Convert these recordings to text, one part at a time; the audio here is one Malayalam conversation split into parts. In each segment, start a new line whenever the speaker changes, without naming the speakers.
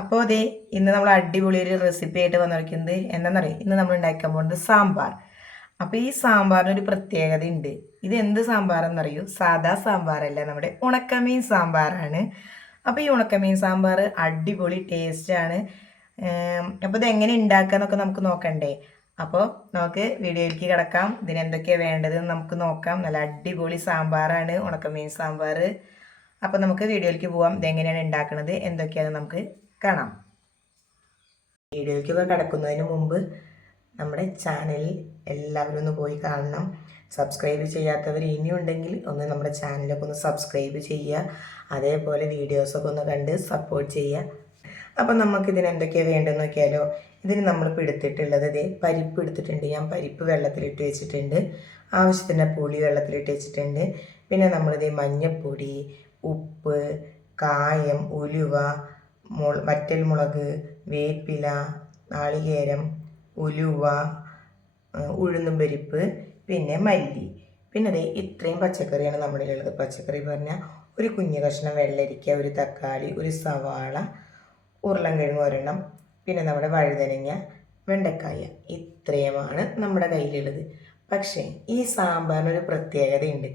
അപ്പോൾ അതെ ഇന്ന് നമ്മൾ അടിപൊളി ഒരു റെസിപ്പി ആയിട്ട് വന്നിരിക്കുന്നത് എന്താണെന്നറിയാം ഇന്ന് നമ്മൾ ഉണ്ടാക്കാൻ പോകുന്നത് സാമ്പാർ. അപ്പോൾ ഈ സാമ്പാറിന് ഒരു പ്രത്യേകത ഉണ്ട് ഇത് എന്ത് സാമ്പാറെന്നറിയൂ? സാദാ സാമ്പാറല്ല നമ്മുടെ ഉണക്കമീൻ സാമ്പാറാണ്. അപ്പോൾ ഈ ഉണക്കമീൻ സാമ്പാർ അടിപൊളി ടേസ്റ്റാണ് അപ്പോൾ ഇത് എങ്ങനെ ഉണ്ടാക്കുക എന്നൊക്കെ നമുക്ക് നോക്കണ്ടേ? അപ്പോൾ നമുക്ക് വീഡിയോയിലേക്ക് കിടക്കാം. ഇതിന് എന്തൊക്കെയാണ് വേണ്ടത് നമുക്ക് നോക്കാം. നല്ല അടിപൊളി സാമ്പാറാണ് ഉണക്കമീൻ സാമ്പാർ. അപ്പോൾ നമുക്ക് വീഡിയോയിലേക്ക് പോവാം. ഇതെങ്ങനെയാണ് ഉണ്ടാക്കുന്നത് എന്തൊക്കെയാണ് നമുക്ക് കാണാം വീഡിയോയ്ക്ക് കിടക്കുന്നതിന് മുമ്പ് നമ്മുടെ ചാനലിൽ എല്ലാവരും ഒന്ന് പോയി കാണണം. സബ്സ്ക്രൈബ് ചെയ്യാത്തവർ ഇനിയുണ്ടെങ്കിൽ ഒന്ന് നമ്മുടെ ചാനലൊക്കെ ഒന്ന് സബ്സ്ക്രൈബ് ചെയ്യുക. അതേപോലെ വീഡിയോസൊക്കെ ഒന്ന് കണ്ട് സപ്പോർട്ട് ചെയ്യുക. അപ്പം നമുക്കിതിന് എന്തൊക്കെയാണ് വേണ്ടതെന്ന് നോക്കിയാലോ? ഇതിന് നമ്മളിപ്പോൾ എടുത്തിട്ടുള്ളത് ഇതേ പരിപ്പ് എടുത്തിട്ടുണ്ട്. ഞാൻ പരിപ്പ് വെള്ളത്തിലിട്ട് വെച്ചിട്ടുണ്ട്. ആവശ്യത്തിന് പുളി വെള്ളത്തിലിട്ട് വെച്ചിട്ടുണ്ട്. പിന്നെ നമ്മളിത് മഞ്ഞപ്പൊടി ഉപ്പ് കായം ഉലുവ വറ്റൽ മുളക് വേപ്പില നാളികേരം ഉലുവ ഉഴുന്നും പരിപ്പ് പിന്നെ മല്ലി. പിന്നെ അതെ ഇത്രയും പച്ചക്കറിയാണ് നമ്മുടെ ഉള്ളത് പച്ചക്കറി പറഞ്ഞാൽ ഒരു കുഞ്ഞു കഷ്ണം വെള്ളരിക്ക ഒരു തക്കാളി ഒരു സവാള ഉരുളൻകിഴങ്ങ് ഒരെണ്ണം പിന്നെ നമ്മുടെ വഴുതനങ്ങ വെണ്ടക്കായ. ഇത്രയുമാണ് നമ്മുടെ കയ്യിലുള്ളത്. പക്ഷേ ഈ സാമ്പാറിനൊരു പ്രത്യേകതയുണ്ട്.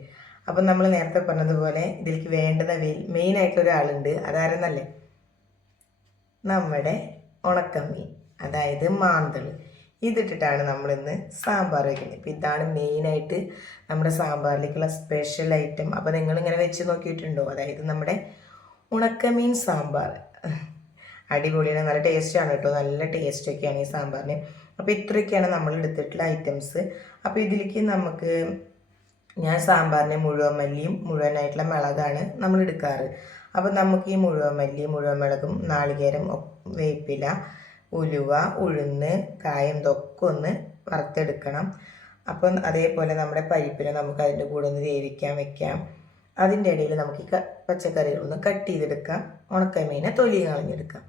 അപ്പം നമ്മൾ നേരത്തെ പറഞ്ഞതുപോലെ ഇതിലേക്ക് വേണ്ടുന്ന മെയിനായിട്ടൊരാളുണ്ട് അതാരെന്നല്ലേ? നമ്മുടെ ഉണക്കമീൻ അതായത് മാന്തൾ ഇതിട്ടിട്ടാണ് നമ്മളിന്ന് സാമ്പാർ വയ്ക്കുന്നത് ഇപ്പം ഇതാണ് മെയിനായിട്ട് നമ്മുടെ സാമ്പാറിലേക്കുള്ള സ്പെഷ്യൽ ഐറ്റം. അപ്പോൾ നിങ്ങളിങ്ങനെ വെച്ച് നോക്കിയിട്ടുണ്ടോ? അതായത് നമ്മുടെ ഉണക്കമീൻ സാമ്പാർ. അടിപൊളിയാണ് നല്ല ടേസ്റ്റാണ് കേട്ടോ. നല്ല ടേസ്റ്റൊക്കെയാണ് ഈ സാമ്പാറിന്. അപ്പോൾ ഇത്രയൊക്കെയാണ് നമ്മൾ എടുത്തിട്ടുള്ള ഐറ്റംസ്. അപ്പോൾ ഇതിലേക്ക് നമുക്ക് ഞാൻ സാമ്പാറിന് മുഴുവൻ മല്ലിയും മുഴുവനായിട്ടുള്ള മുളകാണ് നമ്മൾ എടുക്കാറ് അപ്പോൾ നമുക്ക് ഈ മുഴുവൻ മല്ലി മുഴുവൻ മുളകും നാളികേരം വേപ്പില ഉലുവ ഉഴുന്ന് കായം ഇതൊക്കെ ഒന്ന് വറുത്തെടുക്കണം. അപ്പം അതേപോലെ നമ്മുടെ പരിപ്പിനെ നമുക്ക് അതിന്റെ കൂടെ ഒന്ന് വേവിക്കാൻ വെക്കാം. അതിന്റെ ഇടയിൽ നമുക്ക് ഈ പച്ചക്കറികൾ ഒന്ന് കട്ട് ചെയ്തെടുക്കാം. ഉണക്കമീനെ തൊലി കളഞ്ഞെടുക്കാം.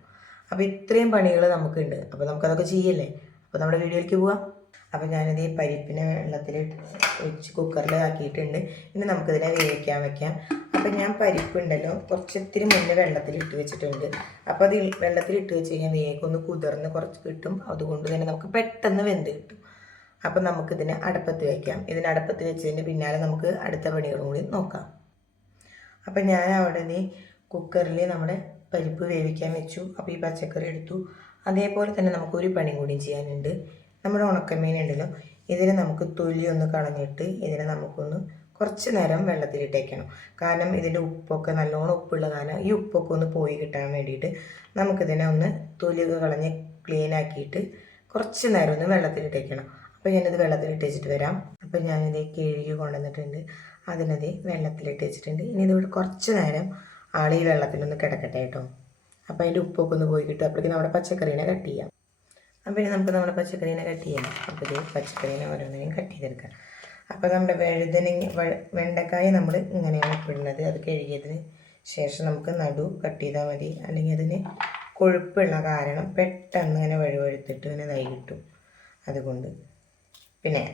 അപ്പോൾ ഇത്രയും പണികൾ നമുക്കുണ്ട്. അപ്പോൾ നമുക്കതൊക്കെ ചെയ്യല്ലേ? അപ്പോൾ നമ്മുടെ വീഡിയോയിലേക്ക് പോവാം. അപ്പോൾ ഞാനിത് ഈ പരിപ്പിനെ വെള്ളത്തിൽ ഒഴിച്ച് കുക്കറിൽ ആക്കിയിട്ടുണ്ട്. ഇനി നമുക്കിതിനെ വേവിക്കാൻ വെക്കാം. അപ്പോൾ ഞാൻ പരിപ്പുണ്ടല്ലോ കുറച്ചിത്തിരി മുന്നേ വെള്ളത്തിൽ ഇട്ട് വെച്ചിട്ടുണ്ട്. അപ്പോൾ അത് വെള്ളത്തിൽ ഇട്ട് വെച്ച് കഴിഞ്ഞാൽ വേഗം ഒന്ന് കുതിർന്ന് കുറച്ച് കിട്ടും. അതുകൊണ്ട് തന്നെ നമുക്ക് പെട്ടെന്ന് വെന്ത് കിട്ടും. അപ്പോൾ നമുക്കിതിനെ അടപ്പത്ത് വയ്ക്കാം ഇതിന് അടപ്പത്ത് വെച്ചതിന് പിന്നാലെ നമുക്ക് അടുത്ത പണികളും കൂടി നോക്കാം. അപ്പം ഞാൻ അവിടെ നീ കുക്കറിൽ നമ്മുടെ പരിപ്പ് വേവിക്കാൻ വെച്ചു. അപ്പോൾ ഈ പച്ചക്കറി എടുത്തു. അതേപോലെ തന്നെ നമുക്കൊരു പണി കൂടി ചെയ്യാനുണ്ട്. നമ്മുടെ ഉണക്കമീൻ ഉണ്ടല്ലോ ഇതിനെ നമുക്ക് തൊലി ഒന്ന് കളഞ്ഞിട്ട് ഇതിനെ നമുക്കൊന്ന് കുറച്ച് നേരം വെള്ളത്തിലിട്ടേക്കണം. കാരണം ഇതിന്റെ ഉപ്പൊക്കെ നല്ലോണം ഉപ്പുള്ള കാരണം ഈ ഉപ്പൊക്കെ ഒന്ന് പോയി കിട്ടാൻ വേണ്ടിയിട്ട് നമുക്കിതിനെ ഒന്ന് തൊലിയൊക്കെ കളഞ്ഞ് ക്ലീൻ ആക്കിയിട്ട് കുറച്ച് നേരം ഒന്ന് വെള്ളത്തിലിട്ടേക്കണം. അപ്പോൾ ഞാനിത് വെള്ളത്തിലിട്ട് വെച്ചിട്ട് വരാം. അപ്പോൾ ഞാനിത് കിഴുകി കൊണ്ടുവന്നിട്ടുണ്ട്. അതിനത് വെള്ളത്തിലിട്ട് വെച്ചിട്ടുണ്ട്. ഇനി ഇതിവിടെ കുറച്ച് നേരം ഈ വെള്ളത്തിലൊന്ന് കിടക്കട്ടെ കേട്ടോ. അപ്പോൾ അതിന്റെ ഉപ്പൊക്കെ ഒന്ന് പോയി കിട്ടും. അപ്പോഴേക്കും നമ്മുടെ പച്ചക്കറീനെ കട്ട് ചെയ്യാം. ഇനി നമുക്ക് നമ്മുടെ പച്ചക്കറീനെ കട്ട് ചെയ്യാം അപ്പോൾ ഇത് പച്ചക്കറീനെ ഓരോന്നിനെയും കട്ട് ചെയ്തെടുക്കാം. അപ്പോൾ നമ്മുടെ വഴുതനങ്ങ വെണ്ടക്കായ നമ്മൾ ഇങ്ങനെയാണ് ഇടുന്നത്. അത് കഴുകിയതിന് ശേഷം നമുക്ക് നടു കട്ട് ചെയ്താൽ മതി. അല്ലെങ്കിൽ അതിന് കൊഴുപ്പുള്ള കാരണം പെട്ടെന്ന് ഇങ്ങനെ വഴുവഴുത്തിട്ട് ഇങ്ങനെ നൈ കിട്ടും അതുകൊണ്ട്. പിന്നെ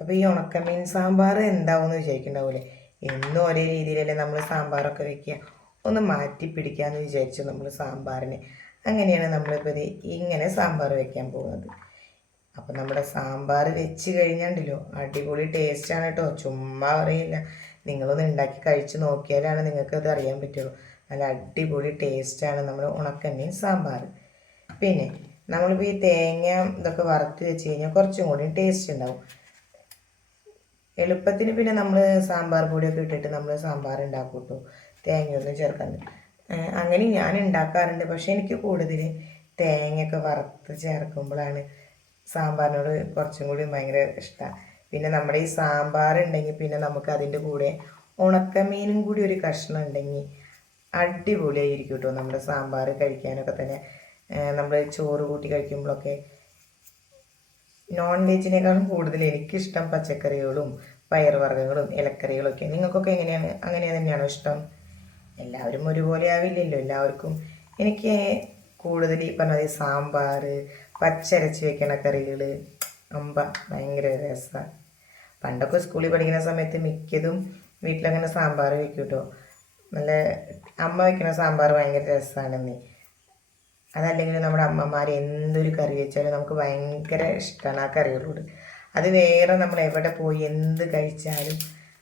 അപ്പോൾ ഈ ഉണക്കമീൻ സാമ്പാർ എന്താവും എന്ന് വിചാരിക്കുന്നുണ്ടാവില്ലേ എന്നും ഒരേ രീതിയിലല്ലേ നമ്മൾ സാമ്പാറൊക്കെ വെക്കുക. ഒന്ന് മാറ്റി പിടിക്കാമെന്ന് വിചാരിച്ചു നമ്മൾ സാമ്പാറിനെ. അങ്ങനെയാണ് നമ്മളിപ്പോൾ ഇങ്ങനെ സാമ്പാർ വെക്കാൻ പോകുന്നത്. അപ്പോൾ നമ്മുടെ സാമ്പാർ വെച്ച് കഴിഞ്ഞാണ്ടല്ലോ അടിപൊളി ടേസ്റ്റാണ് കേട്ടോ ചുമ്മാ പറയില്ല. നിങ്ങളൊന്ന് ഉണ്ടാക്കി കഴിച്ച് നോക്കിയാലാണ് നിങ്ങൾക്കത് അറിയാൻ പറ്റുള്ളൂ. നല്ല അടിപൊളി ടേസ്റ്റാണ് നമ്മുടെ ഉണക്കമീൻ സാമ്പാർ. പിന്നെ നമ്മളിപ്പോൾ ഈ തേങ്ങ ഇതൊക്കെ വറുത്ത് വെച്ച് കഴിഞ്ഞാൽ കുറച്ചും കൂടി ടേസ്റ്റ് ഉണ്ടാവും എളുപ്പത്തിന് പിന്നെ നമ്മൾ സാമ്പാർ പൊടിയൊക്കെ ഇട്ടിട്ട് നമ്മൾ സാമ്പാർ ഉണ്ടാക്കും കേട്ടോ തേങ്ങയൊന്നും ചേർക്കാണ്ട്. അങ്ങനെ ഞാൻ ഉണ്ടാക്കാറുണ്ട് പക്ഷേ എനിക്ക് കൂടുതൽ തേങ്ങയൊക്കെ വറുത്ത് ചേർക്കുമ്പോഴാണ് സാമ്പാറിനോട് കുറച്ചും കൂടി ഭയങ്കര ഇഷ്ടമാണ് പിന്നെ നമ്മുടെ ഈ സാമ്പാർ ഉണ്ടെങ്കിൽ പിന്നെ നമുക്ക് അതിന്റെ കൂടെ ഉണക്കമീനും കൂടി ഒരു കഷ്ണം ഉണ്ടെങ്കിൽ അടിപൊളിയായിരിക്കും കേട്ടോ നമ്മുടെ സാമ്പാർ കഴിക്കാനൊക്കെ തന്നെ. നമ്മൾ ചോറ് കൂട്ടി കഴിക്കുമ്പോഴൊക്കെ നോൺ വെജിനേക്കാളും കൂടുതൽ എനിക്കിഷ്ടം പച്ചക്കറികളും പയറുവർഗങ്ങളും ഇലക്കറികളൊക്കെ നിങ്ങൾക്കൊക്കെ എങ്ങനെയാണ് അങ്ങനെ തന്നെയാണോ ഇഷ്ടം? എല്ലാവരും ഒരുപോലെ ആവില്ലല്ലോ. എല്ലാവർക്കും എനിക്ക് കൂടുതൽ ഈ പറഞ്ഞ സാമ്പാർ പച്ചരച്ച് വെക്കണ കറികൾ അമ്പ ഭയങ്കര രസമാണ് പണ്ടൊക്കെ സ്കൂളിൽ പഠിക്കുന്ന സമയത്ത് മിക്കതും വീട്ടിലങ്ങനെ സാമ്പാർ വെക്കും കേട്ടോ നല്ല അമ്മ വെക്കുന്ന സാമ്പാർ ഭയങ്കര രസമാണെന്ന് അതല്ലെങ്കിൽ നമ്മുടെ അമ്മമാർ എന്തൊരു കറി വെച്ചാലും നമുക്ക് ഭയങ്കര ഇഷ്ടമാണ് ആ കറികളോട്. അത് വേറെ നമ്മൾ എവിടെ പോയി എന്ത് കഴിച്ചാലും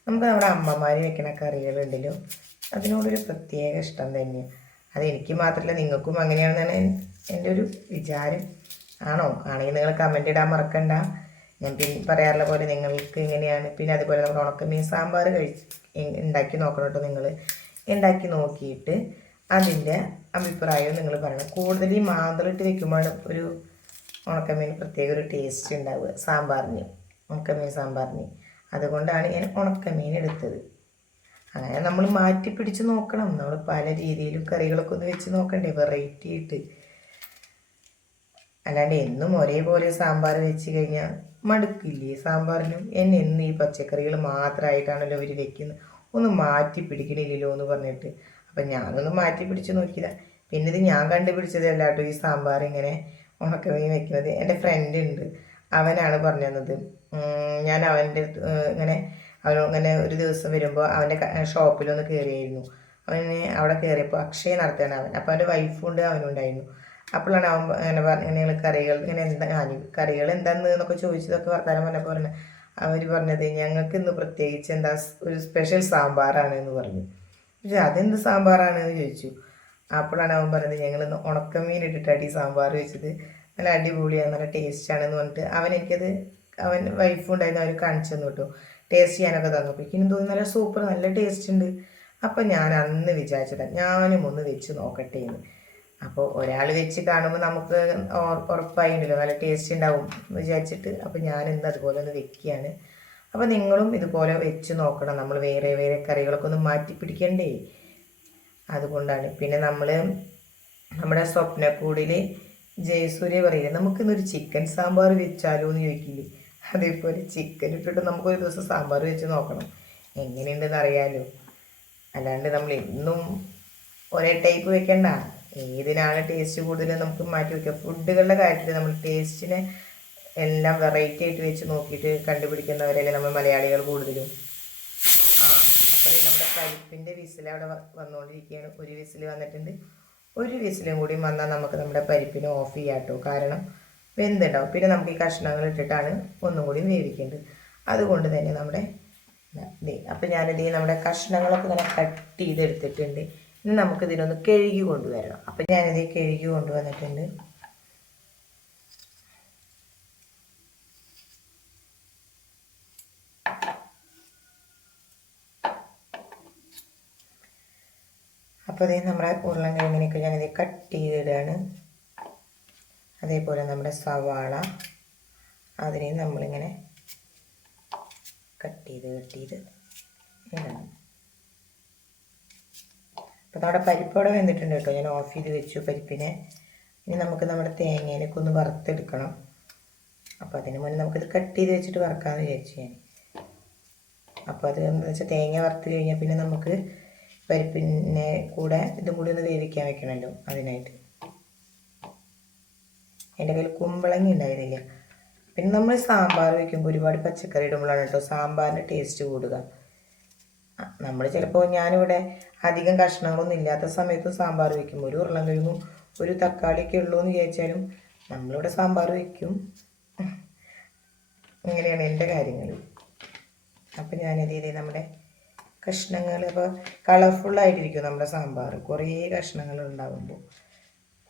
നമുക്ക് നമ്മുടെ അമ്മമാർ വെക്കുന്ന കറികളുണ്ടല്ലോ അതിനോടൊരു പ്രത്യേക ഇഷ്ടം തന്നെയാണ് അതെനിക്ക് മാത്രമല്ല നിങ്ങൾക്കും അങ്ങനെയാണെന്നാണ് എന്റെ ഒരു വിചാരം. ആണോ? ആണെങ്കിൽ നിങ്ങൾ കമന്റ് ഇടാൻ മറക്കണ്ട. ഞാൻ പിന്നെ പറയാറുള്ള പോലെ നിങ്ങൾക്ക് എങ്ങനെയാണ് പിന്നെ അതുപോലെ നമ്മൾ ഉണക്കമീൻ സാമ്പാർ കഴിച്ച് ഉണ്ടാക്കി നോക്കണം കേട്ടോ നിങ്ങൾ ഉണ്ടാക്കി നോക്കിയിട്ട് അതിന്റെ അഭിപ്രായവും നിങ്ങൾ പറയണം. കൂടുതൽ ഈ മാന്തളിട്ട് വെക്കുമ്പോഴാണ് ഒരു ഉണക്കമീൻ പ്രത്യേക ഒരു ടേസ്റ്റ് ഉണ്ടാവുക. സാമ്പാറിന്. ഉണക്കമീൻ സാമ്പാറിന്. അതുകൊണ്ടാണ് ഞാൻ ഉണക്കമീൻ എടുത്തത്. അങ്ങനെ നമ്മൾ മാറ്റി പിടിച്ച് നോക്കണം. നമ്മൾ പല രീതിയിലും കറികളൊക്കെ ഒന്ന് വെച്ച് നോക്കണ്ടേ വെറൈറ്റി ആയിട്ട്. അല്ലാണ്ട് എന്നും ഒരേപോലെ സാമ്പാർ വെച്ച് കഴിഞ്ഞാൽ മടുക്കില്ലേ? സാമ്പാറിനും എന്നെ എന്നും ഈ പച്ചക്കറികൾ മാത്രമായിട്ടാണല്ലോ ഇവർ വെക്കുന്നത്. ഒന്ന് മാറ്റി പിടിക്കണില്ലല്ലോ എന്ന് പറഞ്ഞിട്ട്. അപ്പം ഞാനൊന്ന് മാറ്റി പിടിച്ച് നോക്കിയതാ. പിന്നെ ഇത് ഞാൻ കണ്ടുപിടിച്ചതല്ല കേട്ടോ ഈ സാമ്പാർ ഇങ്ങനെ ഉണക്കമീൻ വെക്കുന്നത്. എന്റെ ഫ്രണ്ട് ഉണ്ട്. അവനാണ് പറഞ്ഞു തന്നത്. ഞാൻ അവന്റെ ഇങ്ങനെ അവൻ ഇങ്ങനെ ഒരു ദിവസം വരുമ്പോൾ അവന്റെ ഷോപ്പിലൊന്ന് കയറിയായിരുന്നു അവന് അവിടെ കയറിയപ്പോൾ അക്ഷയ നടത്തുകയാണ് അവൻ. അപ്പോൾ അവന്റെ വൈഫ് ഉണ്ട് അവനും ഉണ്ടായിരുന്നു അപ്പോഴാണ് അവൻ ഇങ്ങനെ പറഞ്ഞ ഇങ്ങനെ കറികൾ ഇങ്ങനെ എന്താ കറികൾ എന്താന്ന് എന്നൊക്കെ ചോദിച്ചതൊക്കെ വർത്താനം പറഞ്ഞപ്പോൾ പറഞ്ഞു അവർ പറഞ്ഞത് ഞങ്ങൾക്ക് ഇന്ന് പ്രത്യേകിച്ച് എന്താ ഒരു സ്പെഷ്യൽ സാമ്പാറാണ് എന്ന് പറഞ്ഞു. പക്ഷെ അതെന്ത് സാമ്പാറാണ് എന്ന് ചോദിച്ചു. അപ്പോഴാണ് അവൻ പറഞ്ഞത് ഞങ്ങൾ ഇന്ന് ഉണക്കമീൻ ഇട്ടിട്ടാണ് ഈ സാമ്പാർ വെച്ചത്. നല്ല അടിപൊളിയാണ് നല്ല ടേസ്റ്റാണെന്ന് പറഞ്ഞിട്ട് അവൻ എനിക്കത് അവൻ വൈഫും ഉണ്ടായിരുന്നു അവർ കാണിച്ചു തന്നു കേട്ടോ. ടേസ്റ്റ് ചെയ്യാനൊക്കെ തന്നു. എനിക്കും തോന്നി നല്ല സൂപ്പർ നല്ല ടേസ്റ്റ് ഉണ്ട്. അപ്പം ഞാൻ അന്ന് വിചാരിച്ചതാണ് ഞാനും ഒന്ന് വെച്ച് നോക്കട്ടെ എന്ന്. അപ്പോൾ ഒരാൾ വെച്ച് കാണുമ്പോൾ നമുക്ക് ഉറ- ഉറപ്പായിട്ടുണ്ടല്ലോ നല്ല ടേസ്റ്റ് ഉണ്ടാവും എന്ന് വിചാരിച്ചിട്ട്. അപ്പോൾ ഞാൻ ഇന്ന് അതുപോലെ ഒന്ന് വെക്കുകയാണ്. അപ്പോൾ നിങ്ങളും ഇതുപോലെ വെച്ച് നോക്കണം. നമ്മൾ വേറെ വേറെ കറികളൊക്കെ ഒന്ന് മാറ്റി പിടിക്കണ്ടേ? അതുകൊണ്ടാണ്. പിന്നെ നമ്മൾ നമ്മുടെ സ്വപ്നക്കൂടിൽ ജയസൂര്യ പറയില്ലേ നമുക്കിന്നൊരു ചിക്കൻ സാമ്പാർ വെച്ചാലോ എന്ന് ചോദിക്കില്ലേ? അതേപോലെ ചിക്കൻ ഇട്ടിട്ട് നമുക്കൊരു ദിവസം സാമ്പാർ വെച്ച് നോക്കണം. എങ്ങനെയുണ്ടെന്ന് അറിയാലോ അല്ലാണ്ട് നമ്മൾ എന്നും ഒരേ ടൈപ്പ് വെക്കണ്ട. ഏതിനാണ് ടേസ്റ്റ് കൂടുതൽ നമുക്ക് മാറ്റി വയ്ക്കാം ഫുഡുകളുടെ കാര്യത്തിൽ നമ്മൾ ടേസ്റ്റിനെ എല്ലാം വെറൈറ്റി ആയിട്ട് വെച്ച് നോക്കിയിട്ട് കണ്ടുപിടിക്കുന്നവരല്ലേ നമ്മൾ മലയാളികൾ കൂടുതലും. ആ അപ്പോൾ നമ്മുടെ പരിപ്പിന്റെ വിസിൽ അവിടെ വന്നുകൊണ്ടിരിക്കുകയാണ് ഒരു വിസിൽ വന്നിട്ടുണ്ട്. ഒരു വിസിലും കൂടി വന്നാൽ നമുക്ക് നമ്മുടെ പരിപ്പിനെ ഓഫ് ചെയ്യാം കാരണം വെന്തുണ്ടാവും. പിന്നെ നമുക്ക് ഈ കഷ്ണങ്ങൾ ഇട്ടിട്ടാണ് ഒന്നും കൂടി വേവിക്കേണ്ടത്. അതുകൊണ്ട് തന്നെ നമ്മുടെ അപ്പം ഞാനിത് നമ്മുടെ കഷ്ണങ്ങളൊക്കെ ഇങ്ങനെ കട്ട് ചെയ്തെടുത്തിട്ടുണ്ട്. ഇനി നമുക്ക് ഇതിനൊന്ന് കഴുകി കൊണ്ടുവരണം. അപ്പം ഞാനിത് കഴുകി കൊണ്ടുവന്നിട്ടുണ്ട്. അപ്പോൾ ഇത് നമ്മുടെ ഉരുളൻ കിഴങ്ങിനൊക്കെ ഞാനിത് കട്ട് ചെയ്തിടുകയാണ് അതേപോലെ നമ്മുടെ സവാള അതിനെ നമ്മളിങ്ങനെ കട്ട് ചെയ്ത് കട്ട് ചെയ്ത് ഇടണം. അപ്പോൾ നമ്മുടെ പരിപ്പോടെ വെന്തിട്ടുണ്ട് കേട്ടോ. ഞാൻ ഓഫ് ചെയ്ത് വെച്ചു പരിപ്പിനെ. ഇനി നമുക്ക് നമ്മുടെ തേങ്ങയിലേക്ക് ഒന്ന് വറുത്തെടുക്കണം. അപ്പോൾ അതിന് മുന്നേ നമുക്കിത് കട്ട് ചെയ്ത് വെച്ചിട്ട് വറക്കാമെന്ന് വിചാരിച്ചു ഞാൻ. അപ്പോൾ അത് എന്താ വെച്ചാൽ തേങ്ങ വറുത്ത് കഴിഞ്ഞാൽ പിന്നെ നമുക്ക് പരിപ്പിനെ കൂടെ ഇതും കൂടി ഒന്ന് വേവിക്കാൻ വെക്കണമല്ലോ അതിനായിട്ട്. എന്റെ കയ്യിൽ കുമ്പളങ്ങി ഉണ്ടായിരുന്നില്ല. പിന്നെ നമ്മൾ സാമ്പാർ വയ്ക്കുമ്പോൾ ഒരുപാട് പച്ചക്കറി ഇടുമ്പോഴാണ് കേട്ടോ സാമ്പാറിന്റെ ടേസ്റ്റ് കൂടുക. നമ്മൾ ചിലപ്പോൾ ഞാനിവിടെ അധികം കഷ്ണങ്ങളൊന്നും ഇല്ലാത്ത സമയത്ത് സാമ്പാർ വയ്ക്കും ഒരു ഉരുളൻ കിഴങ്ങും ഒരു തക്കാളിയൊക്കെ ഉള്ളൂ എന്ന് വിചാരിച്ചാലും നമ്മളിവിടെ സാമ്പാർ വയ്ക്കും. ഇങ്ങനെയാണ് എന്റെ കാര്യങ്ങൾ. അപ്പം ഞാനത് ചെയ്തേ നമ്മുടെ കഷ്ണങ്ങൾ അപ്പോൾ കളർഫുള്ളായിട്ടിരിക്കും നമ്മുടെ സാമ്പാർ. കുറേ കഷ്ണങ്ങൾ ഉണ്ടാകുമ്പോൾ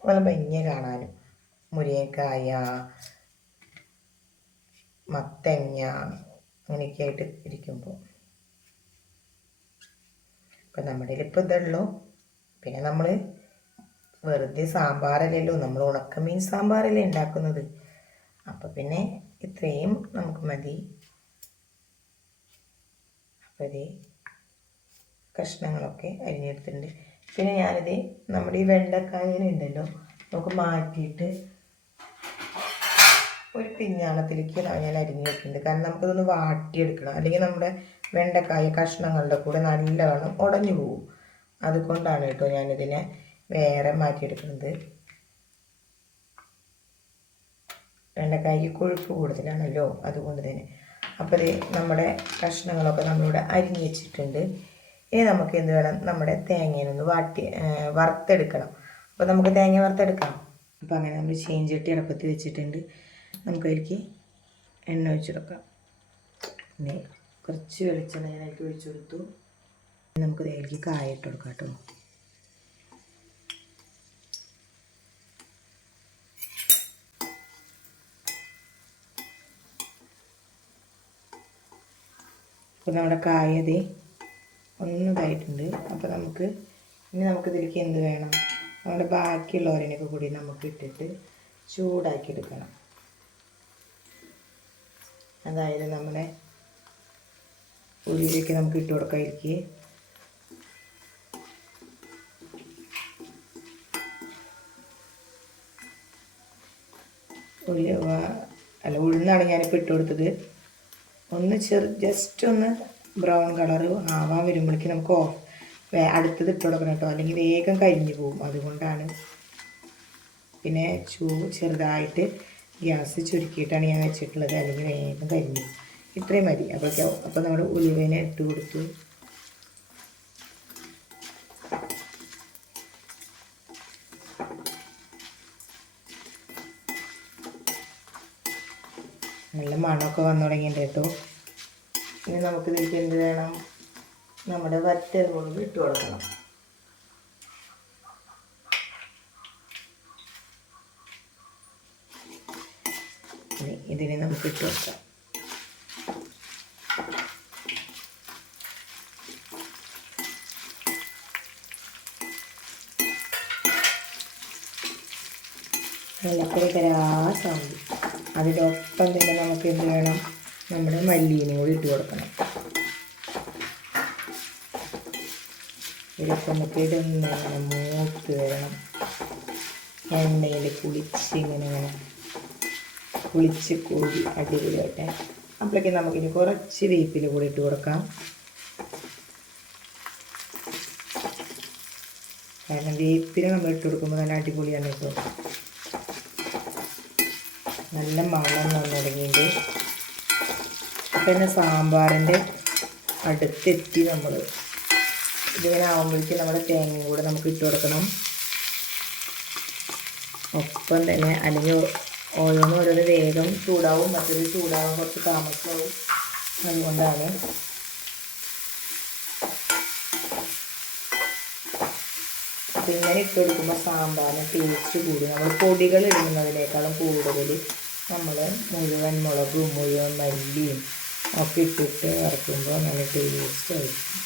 നല്ല ഭംഗിയെ കാണാനും. മുരിങ്ങക്കായ മത്തങ്ങ അങ്ങനെയൊക്കെ ആയിട്ട് ഇരിക്കുമ്പോൾ ഇപ്പം നമ്മുടെ ഇപ്പോൾ ഇതുള്ളൂ പിന്നെ നമ്മൾ വെറുതെ സാമ്പാറല്ലല്ലോ. നമ്മൾ ഉണക്കമീൻ സാമ്പാറല്ലേ ഉണ്ടാക്കുന്നത്. അപ്പം പിന്നെ ഇത്രയും നമുക്ക് മതി. അപ്പോൾ ഇത് കഷ്ണങ്ങളൊക്കെ അരിഞ്ഞെടുത്തിട്ടുണ്ട്. പിന്നെ ഞാനിത് നമ്മുടെ ഈ വെണ്ടക്കായനുണ്ടല്ലോ നമുക്ക് മാറ്റിയിട്ട് ഒരു പിഞ്ഞാണത്തിലേക്ക് ഞാൻ അരിഞ്ഞ് വെക്കുന്നുണ്ട്. കാരണം നമുക്കതൊന്ന് വാട്ടിയെടുക്കണം. അല്ലെങ്കിൽ നമ്മുടെ വെണ്ടക്കായ കഷ്ണങ്ങളുടെ കൂടെ നല്ലവണ്ണം ഉടഞ്ഞു പോകും അതുകൊണ്ടാണ് കേട്ടോ ഞാനിതിനെ വേറെ മാറ്റിയെടുക്കുന്നത്. വെണ്ടക്കായ്ക്ക് കൊഴുപ്പ് കൂടുതലാണല്ലോ അതുകൊണ്ട് തന്നെ. അപ്പോൾ ഇത് നമ്മുടെ കഷ്ണങ്ങളൊക്കെ നമ്മളിവിടെ അരിഞ്ഞ് വെച്ചിട്ടുണ്ട്. ഇനി നമുക്ക് എന്ത് വേണം? നമ്മുടെ തേങ്ങയിലൊന്ന് വാട്ടി വറുത്തെടുക്കണം. അപ്പോൾ നമുക്ക് തേങ്ങ വറുത്തെടുക്കാം. അപ്പോൾ അങ്ങനെ നമ്മൾ ചീഞ്ചട്ടി അടുപ്പത്ത് വെച്ചിട്ടുണ്ട്. നമുക്കതിലേക്ക് എണ്ണ ഒഴിച്ചെടുക്കാം. പിന്നെ കുറച്ച് വെളിച്ചെണ്ണ ഞാൻ അതിലേക്ക് ഒഴിച്ചു കൊടുത്തു. നമുക്ക് ഇതിലേക്ക് കായ ഇട്ട് കൊടുക്കാം കേട്ടോ. അപ്പോൾ നമ്മുടെ കായതേ ഒന്നതായിട്ടുണ്ട്. അപ്പോൾ നമുക്ക് ഇനി നമുക്കിതിലേക്ക് എന്ത് വേണം? നമ്മുടെ ബാക്കിയുള്ളവരനൊക്കെ കൂടി നമുക്ക് ഇട്ടിട്ട് ചൂടാക്കി എടുക്കണം അതായത് നമ്മുടെ ഉള്ളിലേക്ക് നമുക്ക് ഇട്ട് കൊടുക്കാതിരിക്കുക ഉള്ളി അല്ല ഉഴുന്നാണ് ഞാനിപ്പോൾ ഇട്ട് കൊടുത്തത്. ഒന്ന് ചെറു ജസ്റ്റ് ഒന്ന് ബ്രൗൺ കളർ ആവാൻ വരുമ്പോഴേക്ക് നമുക്ക് ഓഫ് അടുത്തത് ഇട്ട് കൊടുക്കണം കേട്ടോ. അല്ലെങ്കിൽ വേഗം കരിഞ്ഞു പോകും. അതുകൊണ്ടാണ്. പിന്നെ ചൂ ചെറുതായിട്ട് ഗ്യാസ് ചുരുക്കിയിട്ടാണ് ഞാൻ വെച്ചിട്ടുള്ളത്. അല്ലെങ്കിൽ വേഗം കരിഞ്ഞു. ഇത്രയും മതി. അപ്പോൾ അപ്പോൾ നമ്മൾ ഉലുവേനെ ഇട്ട് കൊടുത്തു. നല്ല മണമൊക്കെ വന്നു തുടങ്ങിയിട്ടുണ്ട് കേട്ടോ. ഇനി നമുക്കിതിലേക്ക് എന്ത് വേണം? നമ്മുടെ വറ്റൽ മുളക് ഇട്ട് കൊടുക്കണം. ഇനി ഇതിനെ നമുക്ക് ഇട്ട് വെക്കാം. വെള്ളക്കറി കരാസാവും അതിലൊപ്പം തന്നെ നമുക്ക് എന്ത് വേണം? നമ്മുടെ മല്ലീനും കൂടി ഇട്ട് കൊടുക്കണം. ഇതൊക്കെ നമുക്ക് ഇടുന്ന മൂത്ത് വേണം എണ്ണയിൽ കുളിച്ച് ഇങ്ങനെ കോഴി കൂടി അടിപൊളിയാട്ടെ അപ്പോഴേക്ക് നമുക്കിനി കുറച്ച് വേപ്പിൽ കൂടി ഇട്ട് കൊടുക്കാം. കാരണം വേപ്പിന് നമ്മൾ ഇട്ട് കൊടുക്കുമ്പോൾ നല്ല അടിപൊളിയാണ് കേട്ടോ. നല്ല മണം വന്നു തുടങ്ങിയിട്ട് അപ്പം തന്നെ സാമ്പാറിന്റെ അടുത്തെത്തി നമ്മൾ ഇതിങ്ങനെ ആകുമ്പോഴേക്കും നമ്മുടെ തേങ്ങയും കൂടെ നമുക്ക് ഇട്ട് കൊടുക്കണം. ഒപ്പം തന്നെ അല്ലെങ്കിൽ ഓരോന്ന് ഓരോന്ന് വേഗം ചൂടാവും. മറ്റൊരു ചൂടാവാൻ കുറച്ച് താമസമാവും അതുകൊണ്ടാണ്. പിന്നെ ഇട്ട് കൊടുക്കുമ്പോൾ സാമ്പാറിന് ടേസ്റ്റ് കൂടി. നമ്മൾ പൊടികൾ ഇടുന്നതിനേക്കാളും കൂടുതൽ നമ്മൾ മുഴുവൻ മുളകും മുഴുവൻ മല്ലിയും ഒക്കെ ഇട്ടിട്ട് വറക്കുമ്പോൾ നല്ല ടേസ്റ്റ് ആയിരിക്കും.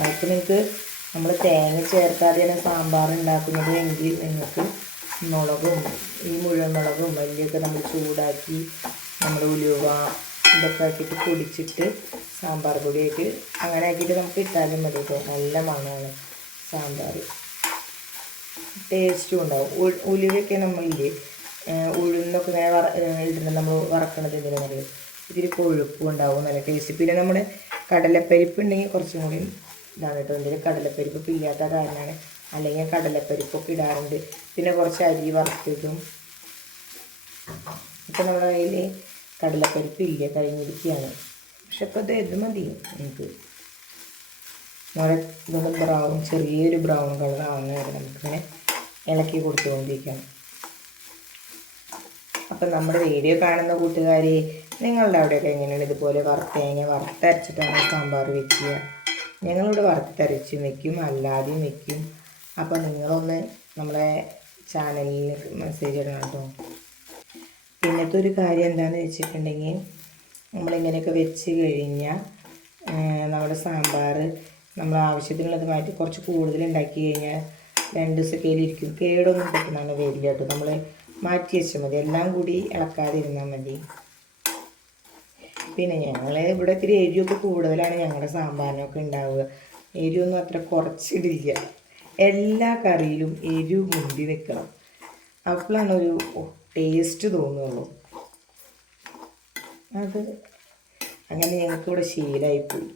അതിപ്പോൾ നിങ്ങൾക്ക് നമ്മൾ തേങ്ങ ചേർക്കാതെയാണ് സാമ്പാർ ഉണ്ടാക്കുന്നത് എങ്കിൽ നിങ്ങൾക്ക് മുളകും ഈ മുഴുവൻ മുളകും മല്ലിയൊക്കെ നമ്മൾ ചൂടാക്കി നമ്മൾ ഉലുവ ഇതൊക്കെ ആക്കിയിട്ട് പൊടിച്ചിട്ട് സാമ്പാർ പൊടിയായിട്ട് അങ്ങനെ ആക്കിയിട്ട് നമുക്ക് ഇട്ടാലും മതി കേട്ടോ. നല്ല മണമാണ് സാമ്പാർ. ടേസ്റ്റും ഉണ്ടാവും. ഉലുവയൊക്കെ നമ്മളില്ലേ ഉഴുന്നൊക്കെ ഇങ്ങനെ ഇടുന്നത് നമ്മൾ വറക്കണത് എന്തിനാണെന്നറിയാം ഇതിൽ കൊഴുപ്പും ഉണ്ടാവും നല്ല ടേസ്റ്റ് പിന്നെ നമ്മുടെ കടലപ്പരിപ്പ് ഉണ്ടെങ്കിൽ കുറച്ചും കൂടി ഇതാണ് കേട്ടോ ഇതിൽ കടലപ്പരിപ്പ് ഇല്ലാത്ത കാരണമാണ്. അല്ലെങ്കിൽ കടലപ്പരിപ്പൊക്കെ ഇടാറുണ്ട്. പിന്നെ കുറച്ച് അരി വറുത്തിടും ഇപ്പം നമ്മുടെ കയ്യിൽ കടലപ്പരിപ്പ് ഇല്ല കഴിഞ്ഞിരിക്കുകയാണ് പക്ഷെ ഇപ്പോൾ ഇത് ഇത് മതി നമുക്ക്. നമ്മുടെ ബ്രൗൺ ചെറിയൊരു ബ്രൗൺ കളർ ആവുന്ന വരെ നമുക്കിങ്ങനെ ഇളക്കി കൊടുത്തുകൊണ്ടിരിക്കാം അപ്പം നമ്മുടെ വീഡിയോ കാണുന്ന കൂട്ടുകാരെ നിങ്ങളുടെ അവിടെയൊക്കെ എങ്ങനെയാണ്? ഇതുപോലെ വറുത്തേങ്ങ വറുത്തരച്ചിട്ടാണ് സാമ്പാർ വെക്കുക. ഞങ്ങളിവിടെ വറുത്തരച്ചും വെക്കും അല്ലാതെയും വെക്കും. അപ്പോൾ നിങ്ങളൊന്ന് നമ്മളെ ചാനലിൽ മെസ്സേജ് ഇടണം കേട്ടോ. പിന്നത്തെ ഒരു കാര്യം എന്താണെന്ന് വെച്ചിട്ടുണ്ടെങ്കിൽ നമ്മളിങ്ങനെയൊക്കെ വെച്ച് കഴിഞ്ഞാൽ നമ്മുടെ സാമ്പാർ നമ്മൾ ആവശ്യത്തിനുള്ളത് മാറ്റി കുറച്ച് കൂടുതൽ ഉണ്ടാക്കി കഴിഞ്ഞാൽ രണ്ട് ദിവസമൊക്കെ ഇരിക്കും കേടൊന്നും പെട്ടെന്നാണ് വരില്ല കേട്ടോ. നമ്മൾ മാറ്റി വെച്ചാൽ മതി. എല്ലാം കൂടി ഇളക്കാതിരുന്നാൽ മതി. പിന്നെ ഞങ്ങൾ ഇവിടെ ഇത്തിരി എരിവൊക്കെ കൂടുതലാണ് ഞങ്ങളുടെ സാമ്പാറിനൊക്കെ ഉണ്ടാവുക. എരിവൊന്നും അത്ര കുറച്ചിടില്ല. എല്ലാ കറിയിലും എരിവ് മുന്തി വെക്കണം. അപ്പോഴാണ് ഒരു ടേസ്റ്റ് തോന്നുള്ളൂ. അത് അങ്ങനെ ഞങ്ങൾക്ക് ഇവിടെ ശീലമായിപ്പോയി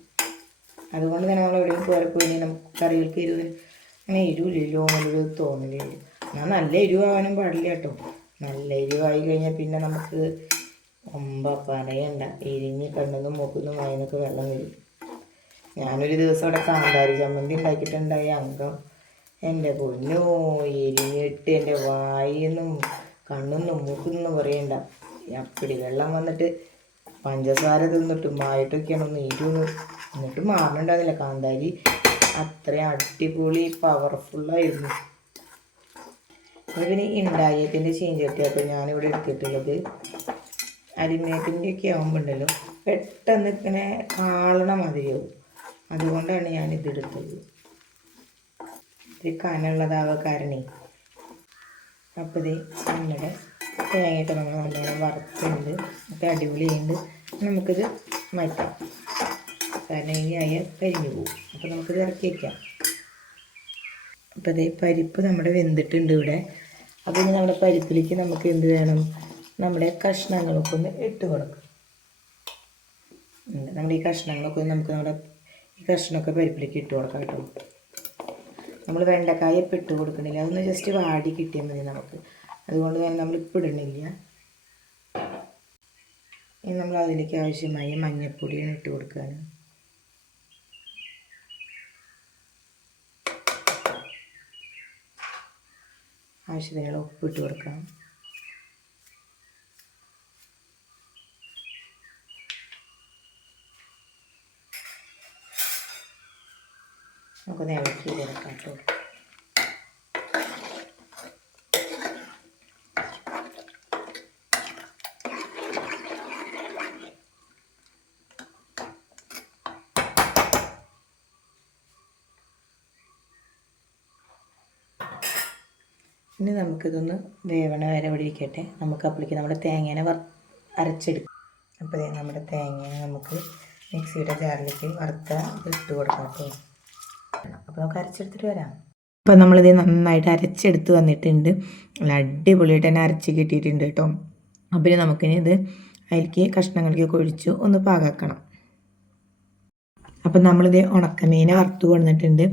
അതുകൊണ്ട് തന്നെ നമ്മൾ എവിടെയും കയറി പോയി നമുക്ക് കറികൾക്ക് എരിവ് അങ്ങനെ എരിവില്ലല്ലോ എന്നൊരു തോന്നലില്ല എന്നാൽ നല്ല എരിവാകാനും പാടില്ല കേട്ടോ. നല്ല എരിവായി കഴിഞ്ഞാൽ പിന്നെ നമുക്ക് ഒമ്പ പറയണ്ട എരിഞ്ഞ് കണ്ണെന്നും മൂക്കുന്നും വായനൊക്കെ വെള്ളം വരും. ഞാനൊരു ദിവസം അവിടെ കാന്താരി ചമ്മന്തി ഉണ്ടാക്കിയിട്ടുണ്ടായി അംഗം എന്റെ പൊന്നോ എരിഞ്ഞിട്ട് എന്റെ വായിന്നും കണ്ണൊന്നും മൂക്കുന്നും പറയണ്ട. അപ്പടി വെള്ളം വന്നിട്ട് പഞ്ചസാര തിന്നിട്ട് മായിട്ടൊക്കെയാണ് ഒന്ന് ഇരുന്ന് എന്നിട്ട് മാറണുണ്ടായിരുന്നില്ല. കാന്താരി അത്രയും അടിപൊളി പവർഫുള്ളായിരുന്നു പിന്നെ ഉണ്ടായതിന്റെ ചീഞ്ചട്ടിയാട്ടോ ഞാനിവിടെ എടുത്തിട്ടുള്ളത്. അരിമേറ്റിന്റെ ഒക്കെ ആകുമ്പോണ്ടല്ലോ പെട്ടെന്ന് ഇങ്ങനെ കാളണ മതിയാവും അതുകൊണ്ടാണ് ഞാൻ ഇതെടുത്തത് ഇത് കനുള്ളതാവ കാരണേ. അപ്പോൾ ഇത് നമ്മുടെ തേങ്ങയൊക്കെ നമ്മൾ നല്ലോണം വറുത്തുണ്ട് ഒക്കെ അടിപൊളിയുണ്ട് നമുക്കിത് മാറ്റാം കാരണം ഇനി അയ കരിഞ്ഞു പോകും. അപ്പോൾ നമുക്കിത് ഇറക്കി വയ്ക്കാം അപ്പോൾ അതേ പരിപ്പ് നമ്മുടെ വെന്തിട്ടുണ്ട് ഇവിടെ. അപ്പോൾ ഇനി നമ്മുടെ പരിപ്പിലേക്ക് നമുക്ക് എന്ത് വേണം? നമ്മുടെ കഷ്ണങ്ങളൊക്കെ ഒന്ന് ഇട്ട് കൊടുക്കും. നമ്മുടെ ഈ കഷ്ണങ്ങളൊക്കെ നമുക്ക് നമ്മുടെ ഈ കഷ്ണമൊക്കെ പരിപ്പിലേക്ക് ഇട്ട് കൊടുക്കാം കേട്ടോ. നമ്മൾ വെണ്ടക്കായ ഇപ്പം ഇട്ട് കൊടുക്കണില്ല അതൊന്ന് ജസ്റ്റ് വാടി കിട്ടിയാൽ മതി നമുക്ക്. അതുകൊണ്ട് തന്നെ നമ്മൾ ഇപ്പം ഇടണില്ല ഇനി നമ്മൾ അതിലേക്ക് ആവശ്യമായ മഞ്ഞൾപ്പൊടിയാണ് ഇട്ട് കൊടുക്കുകയാണ് ആവശ്യത്തിനുള്ള ഉപ്പിട്ട് കൊടുക്കാം. നമുക്കൊന്ന് ഇളക്കി കൊടുക്കാം. കേട്ടോ ഇനി നമുക്കിതൊന്ന് വേവണ വരെ ഇവിടെ ഇരിക്കട്ടെ. നമുക്ക് അപ്പോഴേക്ക് നമ്മുടെ തേങ്ങേനെ വർ അരച്ചെടുക്കും. അപ്പോൾ ദേ നമ്മുടെ തേങ്ങേനെ നമുക്ക് മിക്സിയുടെ ജാറിലേക്ക് വറുത്ത ഇട്ട് കൊടുക്കാം കേട്ടോ. അപ്പോൾ നമുക്ക് അരച്ചെടുത്തിട്ട് വരാം. അപ്പോൾ നമ്മളിത് നന്നായിട്ട് അരച്ചെടുത്ത് വന്നിട്ടുണ്ട്. നല്ല അടിപൊളിയായിട്ട് തന്നെ അരച്ച് കിട്ടിയിട്ടുണ്ട് കേട്ടോ. അപ്പോൾ ഇനി നമുക്കിനി ഇത് അതിലേക്ക് കഷ്ണങ്ങളിലേക്ക് ഒഴിച്ച് ഒന്ന് പാകാക്കണം. അപ്പം നമ്മളിത് ഉണക്കമീനെ വറുത്ത് കൊണ്ടിട്ടുണ്ട്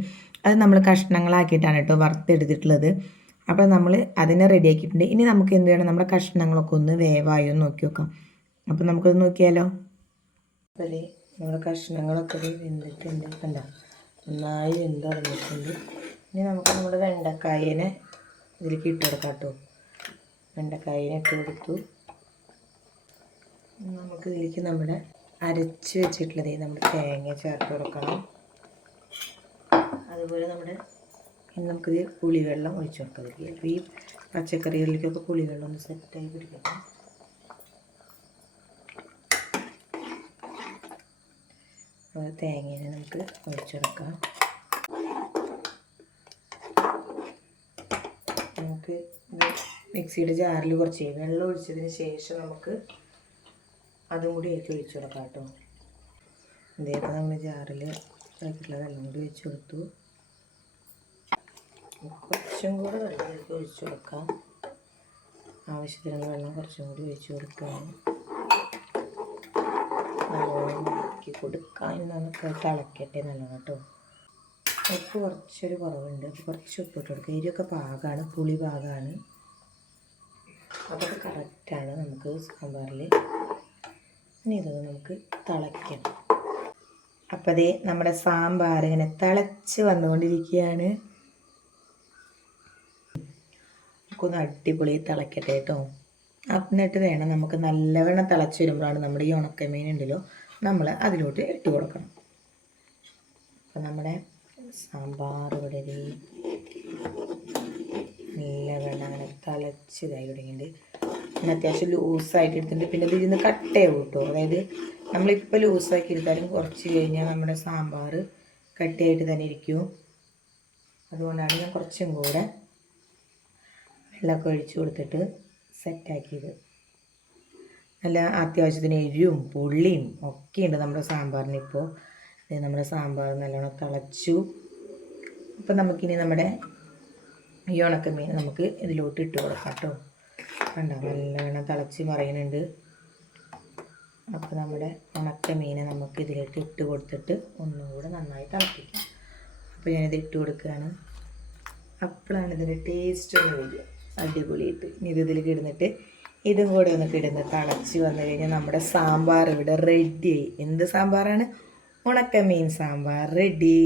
അത് നമ്മൾ കഷ്ണങ്ങളാക്കിയിട്ടാണ് കേട്ടോ വറുത്തെടുത്തിട്ടുള്ളത്. അപ്പോൾ നമ്മൾ അതിനെ റെഡിയാക്കിയിട്ടുണ്ട് ഇനി നമുക്ക് എന്ത് വേണം? നമ്മുടെ കഷ്ണങ്ങളൊക്കെ ഒന്ന് വേവായി ഒന്ന് നോക്കി നോക്കാം. അപ്പം നമുക്കത് നോക്കിയാലോ? അപ്പോൾ നമ്മുടെ കഷ്ണങ്ങളൊക്കെ വെന്തിട്ടുണ്ട്. കണ്ട? നന്നായി വെന്ത് തുടങ്ങിയിട്ടുണ്ട്. ഇനി നമുക്ക് നമ്മുടെ വെണ്ടക്കായനെ ഇതിലേക്ക് ഇട്ട് കൊടുക്കാം കേട്ടോ. വെണ്ടക്കായനെ ഇട്ട് കൊടുത്തു. നമുക്ക് ഇതിലേക്ക് നമ്മുടെ അരച്ച് വെച്ചിട്ടുള്ളത് നമ്മൾ തേങ്ങ ചേർത്ത് കൊടുക്കണം. അതുപോലെ നമ്മുടെ ഇനി നമുക്കിത് പുളിവെള്ളം ഒഴിച്ചു കൊടുക്കാം. ഈ പച്ചക്കറികളിലേക്കൊക്കെ പുളിവെള്ളം ഒന്ന് സെറ്റായി പിടിക്കണം തേങ്ങേനെ നമുക്ക് ഒഴിച്ചെടുക്കാം നമുക്ക് മിക്സിയുടെ ജാറിൽ കുറച്ച് വെള്ളം ഒഴിച്ചതിന് ശേഷം നമുക്ക് അതും കൂടി അതിലേക്ക് ഒഴിച്ചു കൊടുക്കാം കേട്ടോ. ഇതേപോലെ നമ്മൾ ജാറിൽ ആയിട്ടുള്ള വെള്ളം കൂടി ഒഴിച്ചു കൊടുത്തു. കുറച്ചും കൂടെ വെള്ളം ഇതിലേക്ക് ഒഴിച്ചു കൊടുക്കാം. ആവശ്യത്തിനുള്ള വെള്ളം കുറച്ചും കൂടി ഒഴിച്ചു കൊടുക്കാം. നല്ലോണം കൊടുക്കാൻ നമുക്ക് തിളക്കട്ടെ നല്ലോണം കേട്ടോ. ഉപ്പ് കുറച്ചൊരു കുറവുണ്ട്. അപ്പോൾ കുറച്ച് ഉപ്പ് ഇട്ട് കൊടുക്കുക എരിയൊക്കെ പാകമാണ് പുളി പാകമാണ് അതൊക്കെ കറക്റ്റാണ് നമുക്ക് സാമ്പാറിൽ. ഇനി ഇതൊന്ന് നമുക്ക് തിളയ്ക്കണം. അപ്പോൾ അതേ നമ്മുടെ സാമ്പാർ ഇങ്ങനെ തിളച്ച് വന്നുകൊണ്ടിരിക്കുകയാണ്. നമുക്കൊന്ന് അടിപൊളി തിളക്കട്ടെ കേട്ടോ. എന്നിട്ട് വേണം നമുക്ക് നല്ലവണ്ണം തിളച്ച് വരുമ്പോഴാണ് നമ്മുടെ ഈ ഉണക്കമീൻ ഉണ്ടല്ലോ. നമ്മൾ അതിലോട്ട് ഇട്ട് കൊടുക്കണം. അപ്പം നമ്മുടെ സാമ്പാർ ഇവിടെ നല്ല വെള്ളം അങ്ങനെ തലച്ചിതായി തുടങ്ങിയിട്ടുണ്ട്. പിന്നെ അത്യാവശ്യം ലൂസായിട്ട് എടുത്തിട്ടുണ്ട്. പിന്നെ ഇത് ഇരുന്ന് കട്ടയാവും കേട്ടോ. അതായത് നമ്മളിപ്പോൾ ലൂസാക്കി എടുത്താലും കുറച്ച് കഴിഞ്ഞാൽ നമ്മുടെ സാമ്പാർ കട്ടിയായിട്ട് തന്നെ ഇരിക്കും. അതുകൊണ്ടാണ് ഞാൻ കുറച്ചും കൂടെ വെള്ളമൊക്കെ ഒഴിച്ച് കൊടുത്തിട്ട് സെറ്റാക്കിയത് നല്ല അത്യാവശ്യത്തിന് എരിവും പുള്ളിയും ഒക്കെ ഉണ്ട് നമ്മുടെ സാമ്പാറിന് ഇപ്പോൾ നമ്മുടെ സാമ്പാർ നല്ലോണം തിളച്ചു. അപ്പം നമുക്കിനി നമ്മുടെ ഈ ഉണക്കമീൻ നമുക്ക് ഇതിലോട്ട് ഇട്ട് കൊടുക്കാം കേട്ടോ. കണ്ടോ? നല്ലോണം തിളച്ച് മറിയുന്നുണ്ട്. അപ്പോൾ നമ്മുടെ ഉണക്കമീനെ നമുക്ക് ഇതിലേക്ക് ഇട്ട് കൊടുത്തിട്ട് ഒന്നും കൂടെ നന്നായി തിളപ്പിക്കാം. അപ്പോൾ ഞാനിത് ഇട്ട് കൊടുക്കുകയാണ്. അപ്പോഴാണ് ഇതിന്റെ ടേസ്റ്റ് ഒന്ന് വരിക. അടിപൊളിയിട്ട് ഇനി ഇത് ഇതിലേക്ക് ഇടുന്നിട്ട് ഇതും കൂടെ ഒന്ന് കിടന്ന് തിളച്ച് വന്നു കഴിഞ്ഞാൽ നമ്മുടെ സാമ്പാർ ഇവിടെ റെഡിയായി എന്ത് സാമ്പാറാണ്? ഉണക്കമീൻ സാമ്പാർ. റെഡി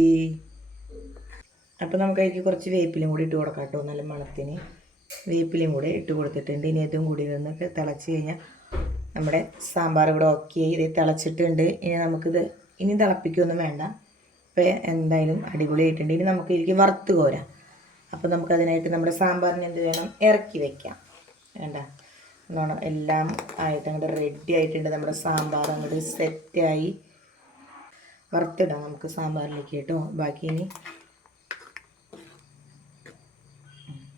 അപ്പോൾ നമുക്ക് അതിലേക്ക് കുറച്ച് വേപ്പിലും കൂടി ഇട്ട് കൊടുക്കാം കേട്ടോ നല്ല മണത്തിന്. വേപ്പിലും കൂടി ഇട്ട് കൊടുത്തിട്ടുണ്ട്. ഇനി ഇതും കൂടി ഇതൊന്നൊക്കെ തിളച്ച് കഴിഞ്ഞാൽ നമ്മുടെ സാമ്പാർ ഇവിടെ ഓക്കെ ഇത് തിളച്ചിട്ടുണ്ട്. ഇനി നമുക്കിത് ഇനി തിളപ്പിക്കൊന്നും വേണ്ട. അപ്പോൾ എന്തായാലും അടിപൊളിയായിട്ടുണ്ട്. ഇനി നമുക്ക് ഇതിലേക്ക് വറുത്ത് കോരാം. അപ്പോൾ നമുക്കതിനായിട്ട് നമ്മുടെ സാമ്പാറിന് എന്ത് വേണം? ഇറക്കി വയ്ക്കാം വേണ്ട നല്ലോണം എല്ലാം ആയിട്ട് അങ്ങോട്ട് റെഡി ആയിട്ടുണ്ട്. നമ്മുടെ സാമ്പാർ അങ്ങോട്ട് സെറ്റായി വറുത്തിടാം നമുക്ക് സാമ്പാറിലേക്ക് കേട്ടോ. ബാക്കി ഇനി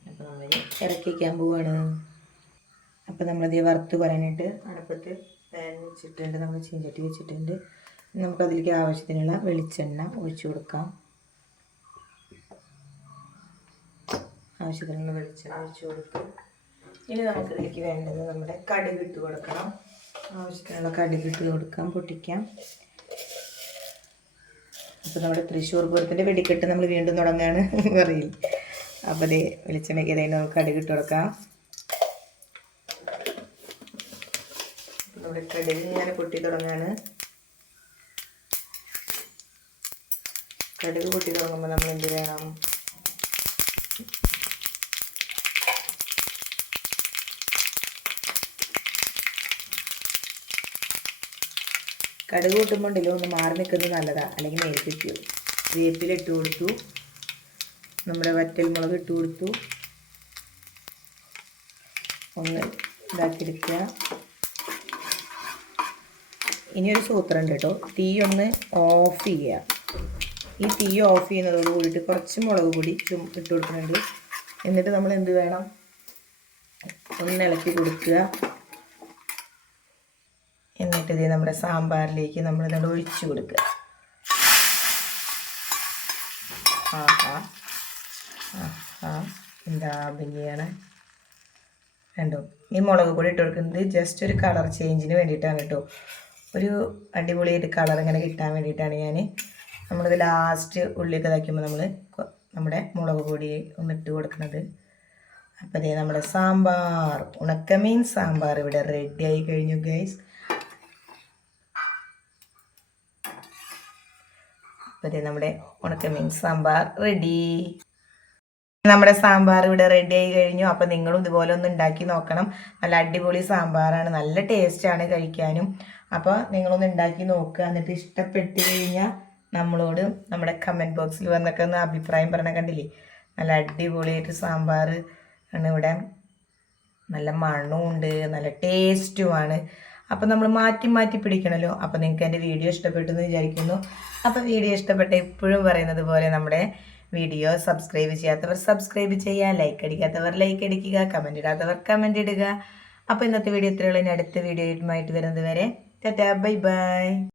അപ്പോൾ നമ്മൾ ഇറക്കി വയ്ക്കാൻ പോവാണ്. അപ്പോൾ നമ്മളത് വറുത്ത് പറയാനായിട്ട് അടുപ്പത്ത് പാൻ വെച്ചിട്ടുണ്ട്. നമ്മൾ ചീഞ്ചട്ടി വെച്ചിട്ടുണ്ട്. നമുക്കതിലേക്ക് ആവശ്യത്തിനുള്ള വെളിച്ചെണ്ണ ഒഴിച്ചു കൊടുക്കാം. ആവശ്യത്തിനുള്ള വെളിച്ചെണ്ണ ഒഴിച്ചു കൊടുത്തു ഇനി നമുക്ക് ഇതിലേക്ക് വേണ്ടത് നമ്മുടെ കടുക് ഇട്ട് കൊടുക്കണം. ആവശ്യത്തിനുള്ള കടുക് ഇട്ട് കൊടുക്കാം പൊട്ടിക്കാം. അപ്പോൾ നമ്മുടെ തൃശ്ശൂർ പൂരത്തിന്റെ വെടിക്കെട്ട് നമ്മൾ വീണ്ടും തുടങ്ങുകയാണ്. പറയും അപ്പോൾ അതേ വെളിച്ചെണ്ണയ്ക്ക് ഇതായി നമുക്ക് കടുക് ഇട്ട് കൊടുക്കാം. നമ്മുടെ കടുക് ഇങ്ങനെ പൊട്ടി തുടങ്ങുകയാണ്. കടുക് പൊട്ടി തുടങ്ങുമ്പോൾ നമ്മൾ എന്ത് വേണം കടുക് കൂട്ടുമ്പോൾ ഉണ്ടല്ലോ ഒന്ന് മാറി നിൽക്കുന്നത് നല്ലതാണ് അല്ലെങ്കിൽ മേൽപ്പിക്കൂ. വേപ്പില ഇട്ട് കൊടുത്തു. നമ്മുടെ വറ്റൽ മുളക് ഇട്ട് കൊടുത്തു. ഒന്ന് ഇതാക്കിയെടുക്കുക. ഇനിയൊരു സൂത്രം ഉണ്ട് കേട്ടോ. തീ ഒന്ന് ഓഫ് ചെയ്യുക. ഈ തീ ഓഫ് ചെയ്യുന്നതോട് കൂടിയിട്ട് കുറച്ച് മുളക് പൊടി ചും ഇട്ട് കൊടുക്കുന്നുണ്ട്. എന്നിട്ട് നമ്മൾ എന്ത് വേണം? ഒന്ന് ഇളക്കി കൊടുക്കുക. എന്നിട്ട് ഇത് നമ്മുടെ സാമ്പാറിലേക്ക് നമ്മൾ ഇതോട് ഒഴിച്ചു കൊടുക്കുക ആഹാ. ആഹാ. എന്താ ഭംഗിയാണ് കണ്ടോ? ഈ മുളക് പൊടി ഇട്ട് കൊടുക്കുന്നത് ജസ്റ്റ് ഒരു കളർ ചേഞ്ചിന് വേണ്ടിയിട്ടാണ് കേട്ടോ. ഒരു അടിപൊളിയായിട്ട് കളർ ഇങ്ങനെ കിട്ടാൻ വേണ്ടിയിട്ടാണ് ഞാൻ നമ്മളിത് ലാസ്റ്റ് ഉള്ളിയൊക്കെ ഇതാക്കുമ്പോൾ നമ്മൾ നമ്മുടെ മുളക് പൊടി ഒന്ന് ഇട്ട് കൊടുക്കുന്നത്. അപ്പോൾ ഇതേ നമ്മുടെ സാമ്പാർ. ഉണക്കമീൻ സാമ്പാർ ഇവിടെ റെഡി ആയി കഴിഞ്ഞു ഗൈസ് അപ്പോൾ നമ്മുടെ ഉണക്കമീൻ സാമ്പാർ റെഡി. നമ്മുടെ സാമ്പാർ ഇവിടെ റെഡി ആയി കഴിഞ്ഞു. അപ്പോൾ നിങ്ങളും ഇതുപോലെ ഒന്ന് ഉണ്ടാക്കി നോക്കണം. നല്ല അടിപൊളി സാമ്പാറാണ്. നല്ല ടേസ്റ്റാണ് കഴിക്കാനും. അപ്പോൾ നിങ്ങളൊന്ന് ഉണ്ടാക്കി നോക്കുക. എന്നിട്ട് ഇഷ്ടപ്പെട്ട് കഴിഞ്ഞാൽ നമ്മളോട് നമ്മുടെ കമന്റ് ബോക്സിൽ വന്നൊക്കെ ഒന്ന് അഭിപ്രായം പറഞ്ഞ കണ്ടില്ലേ? നല്ല അടിപൊളിയായിട്ട് സാമ്പാർ ആണ് ഇവിടെ. നല്ല മണവും ഉണ്ട്. നല്ല ടേസ്റ്റുമാണ് അപ്പോൾ നമ്മൾ മാറ്റി മാറ്റി പിടിക്കണമല്ലോ അപ്പോൾ നിങ്ങൾക്ക് എന്റെ വീഡിയോ ഇഷ്ടപ്പെട്ടു എന്ന് വിചാരിക്കുന്നു. അപ്പോൾ വീഡിയോ ഇഷ്ടപ്പെട്ട എപ്പോഴും പറയുന്നത് പോലെ നമ്മുടെ വീഡിയോ സബ്സ്ക്രൈബ് ചെയ്യാത്തവർ സബ്സ്ക്രൈബ് ചെയ്യുക ലൈക്ക് അടിക്കാത്തവർ ലൈക്ക് അടിക്കുക കമന്റ് ഇടാത്തവർ കമന്റ് ഇടുക. അപ്പോൾ ഇന്നത്തെ വീഡിയോ ഇത്രയുള്ള അടുത്ത വീഡിയോയുമായിട്ട് വരുന്നത് വരെ ടാറ്റാ ബൈ ബൈ